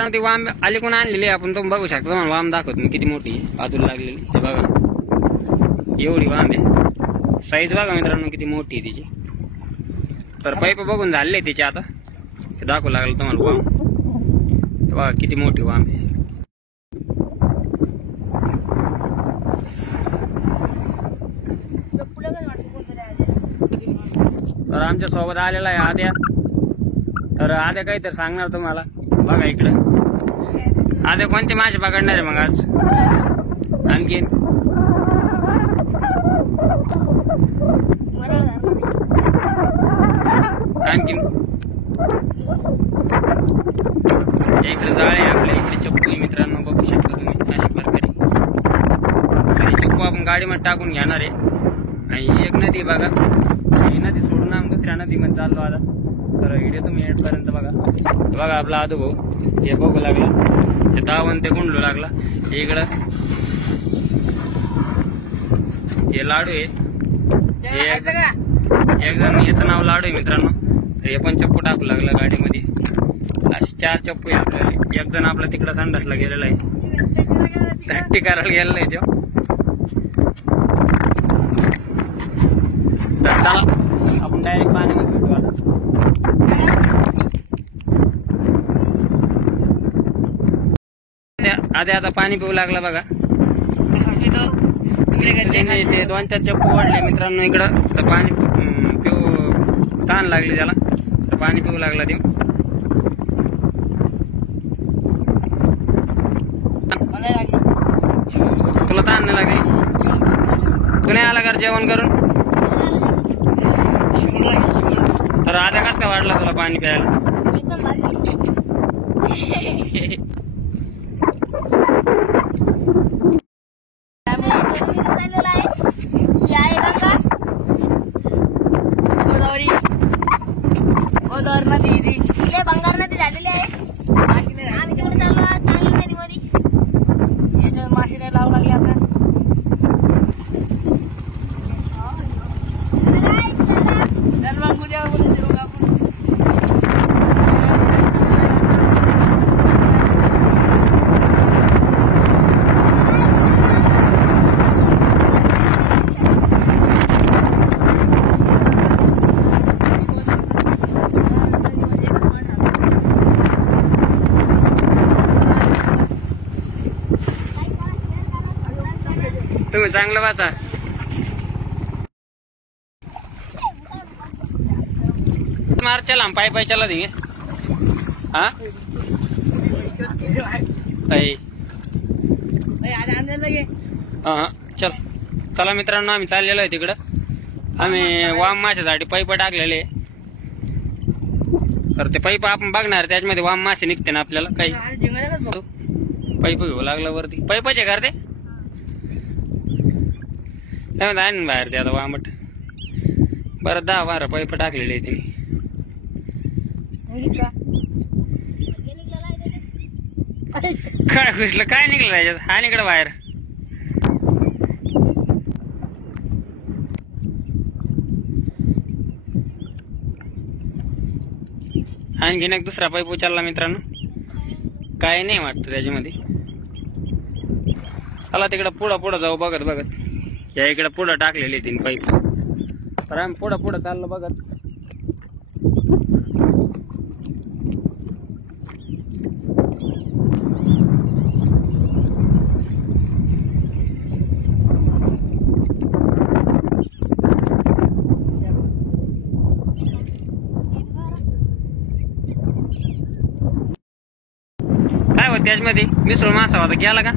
ती वाम अलीकडून आणलेली आहे आपण, तुम्ही बघू शकता. तुम्हाला वाम दाखवतो मी किती मोठी आहे, बाजूला लागलेली. हे बघा एवढी वाम आहे. साईज बघा मित्रांनो किती मोठी आहे तिची. तर पाईप बघून झाले तिचे. आता हे दाखवू लागलं तुम्हाला वाम. हे बघा किती मोठी वाम आहे. तर आमच्या सोबत आलेला आहे आद्या. तर आद्या काहीतरी सांगणार तुम्हाला. बघा इकडं आद्या कोणते मासे पकडणार आहे मग आज आणखीन? आणखीन इकडे जाळे आपल्या इकडे चप्पू आहे मित्रांनो, बघू शकता तुम्ही अशा प्रकारे. चप्पू आपण गाडीमध्ये टाकून घेणार आहे. आणि एक नदी बघा, ही नदी सोडून आम्ही दुसऱ्या नदीमध्ये चाललो आता. तर व्हिडिओ तुम्ही एंडपर्यंत बघा आपला आदू भाऊ हे बघू लागला, हे दावण ते गुंडलू लागला. इकडं हे लाडू आहे, एक जण याचं नाव लाडू आहे मित्रांनो. तर हे पण चप्पू टाकू लागला गाडीमध्ये. असे 4 चप्पू आहे आपल्याला. एक जण आपला तिकडं संडासला गेलेला आहे, टट्टी करायला गेलेला आहे तो. तर चला आपण डायरेक्ट पाण्यामध्ये भेटू आता. आधी आता पाणी पिऊ लागला बघा. ते 2-4 चप्पू वाढले मित्रांनो इकडं. तर पाणी पिऊ ताण लागली त्याला, तर पाणी पिऊ लागला ते. तुला ताण नाही लागली? तू नाही आला का जेवण करून? तर आता कस का वाढला तुला पाणी प्यायला? बंगार नदी झालेली आहे. आम्ही तिकडे चाललो चांगली नदीमध्ये. माशी नाही लावू लागली आता. तुम्ही चांगलं वाचा. मार चला पाय चला देंगे. हाँ चल चला मित्रांनो आम्ही चाललेलो आहे तिकडं. आम्ही वाम माशासाठी पाईप टाकलेले. तर ते पाईप आपण बघणार, त्याच्यामध्ये वाम मासे निघते ना आपल्याला. काही पाईप घेऊ लागला वरती. पाईपाचे घर ते आहे बाहेर ते आता वामट. बरं 10-12 पाईप टाकलेले आहे तिने. काय घुसलं काय निघलं त्याच्यात? हा निकडं बाहेर. आणखीन एक दुसरा पाईप उचलला मित्रांनो. काय नाही वाटतं त्याच्यामध्ये. चला तिकडं पुढं जाऊ बघत. या इकडे पुढं टाकलेली 3 पाईप. तर आम्ही पुढं चाललो बघत. काय होत त्याच्यामध्ये? मिसळ मासा होता, गेला का?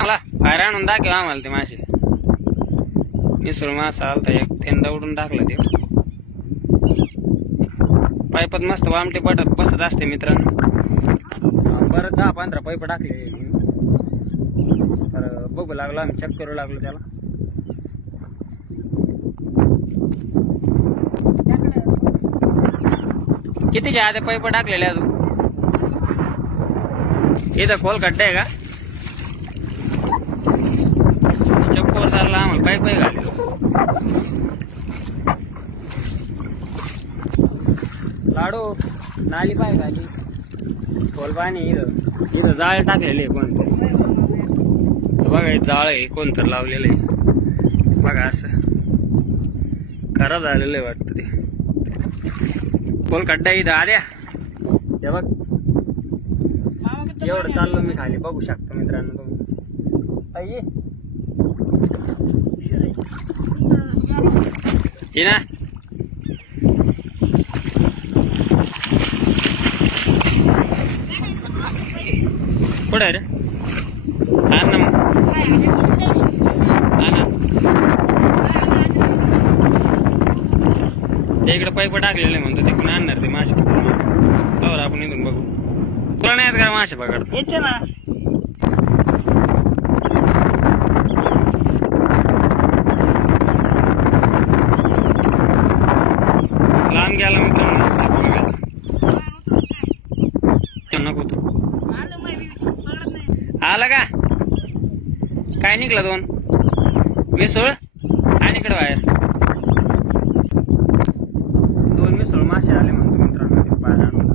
मला बाहेर आणून दाखव आम्हाला ते मासे. मिसळ मासा आलता एक, त्यांना उडून टाकला ते. पाईपात मस्त वामटे बसत असते मित्रांनो. बरं 10-15 पाईप टाकले. तर बघू लागलो आम्ही, चेक करू लागलो त्याला. किती आधी पाईप टाकलेले अजून? इथं खोल खड्डा आहे का? चप्पूवर चालला आम्हाला पाईप घाल. लाडू नाली पाय खाली खोल पाणी इथं जाळ टाकलेले कोणतरी बघा हे जाळ आहे कोणतरी लावलेलं आहे बघा असं खराब झालेलं आहे वाटतं ते खोल खड्डा इथं आद्या हे बघ एवढं चाललो मी खाली बघू शकतो मित्रांनो तुम्ही ये ना कुठं आहे रे आण ना मग आण इकडे पाईप टाकलेले म्हणतो तिकडून आणणार ते मासे तर आपण इथून बघू तुला नाही येत का मासे पकडतो येते ना लांब गेला मित्रांनो नको तू आला का काय निघलं दोन मिसळ आणि इकडे बाहेर दोन मिसळ मासे आले म्हणतो मित्रांनो बाहेर आणून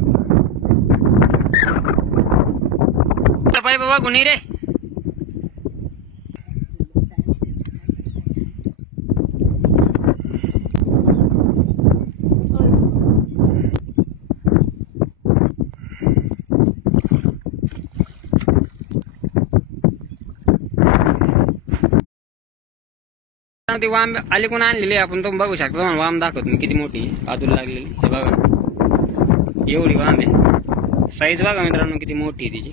पाय बाबा कोणी रे ते वाम अलीकडून आणलेली आपण तुम्ही बघू शकता तुम्हाला वाम दाखवतो मी किती मोठी आदूला लागलेली हे बघा एवढी वाम आहे साईज बघा मित्रांनो किती मोठी आहे तिची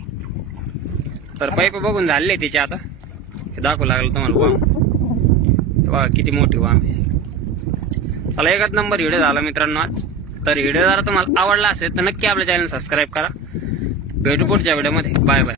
तर पाईप बघून झाले तिचे आता हे दाखवू लागलं तुम्हाला वाम हे बघा किती मोठी वाम आहे चला एकच नंबर व्हिडिओ झाला मित्रांनो आज तर व्हिडिओ जर तुम्हाला आवडला असेल तर नक्की आपल्या चॅनल सबस्क्राईब करा भेटू पुढच्या व्हिडिओमध्ये बाय बाय